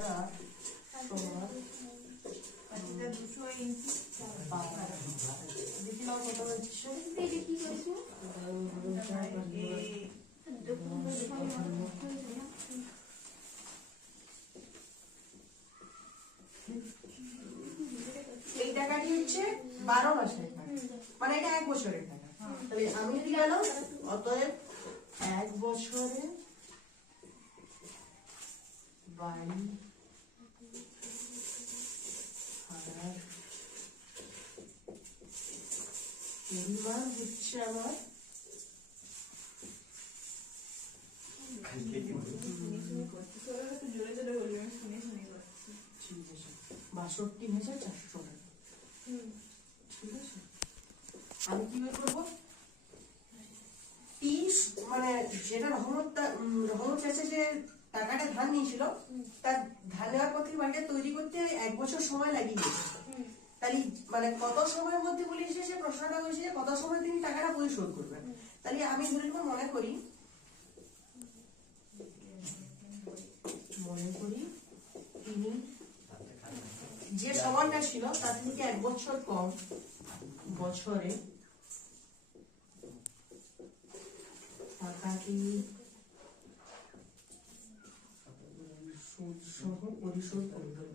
ছাড়া তোমার 200 ইঞ্চি দেখি নাও কত হচ্ছে। এই টাকাটি হচ্ছে 12 মাসের টাকা, মানে এটা 1 বছরের টাকা। তাহলে আমি যদি গেল অতএব 1 বছরে বাড়ি ভাড়ার পরিমাণ হচ্ছে আমার 62,400 টাকা। ঠিক আছে, আমি কি বের করবো? 30 মানে যেটা রহমত চাইছে যে টাকাটা ধার নিয়েছিল, তার ধার নেওয়ার পর থেকে বাড়িটা তৈরি করতে 1 বছর সময় লাগিয়েছে। তাহলে মানে কত সময়ের মধ্যে বলে এসেছে, প্রশ্নটা হয়েছে কত সময় তিনি টাকাটা পরিশোধ করবেন। তাহলে আমি ধরে নেব, মনে করি তিনি যে সময়টা ছিল তার থেকে 1 বছর কম বছরে টাকাটি সুদ সহ পরিশোধ করবেন।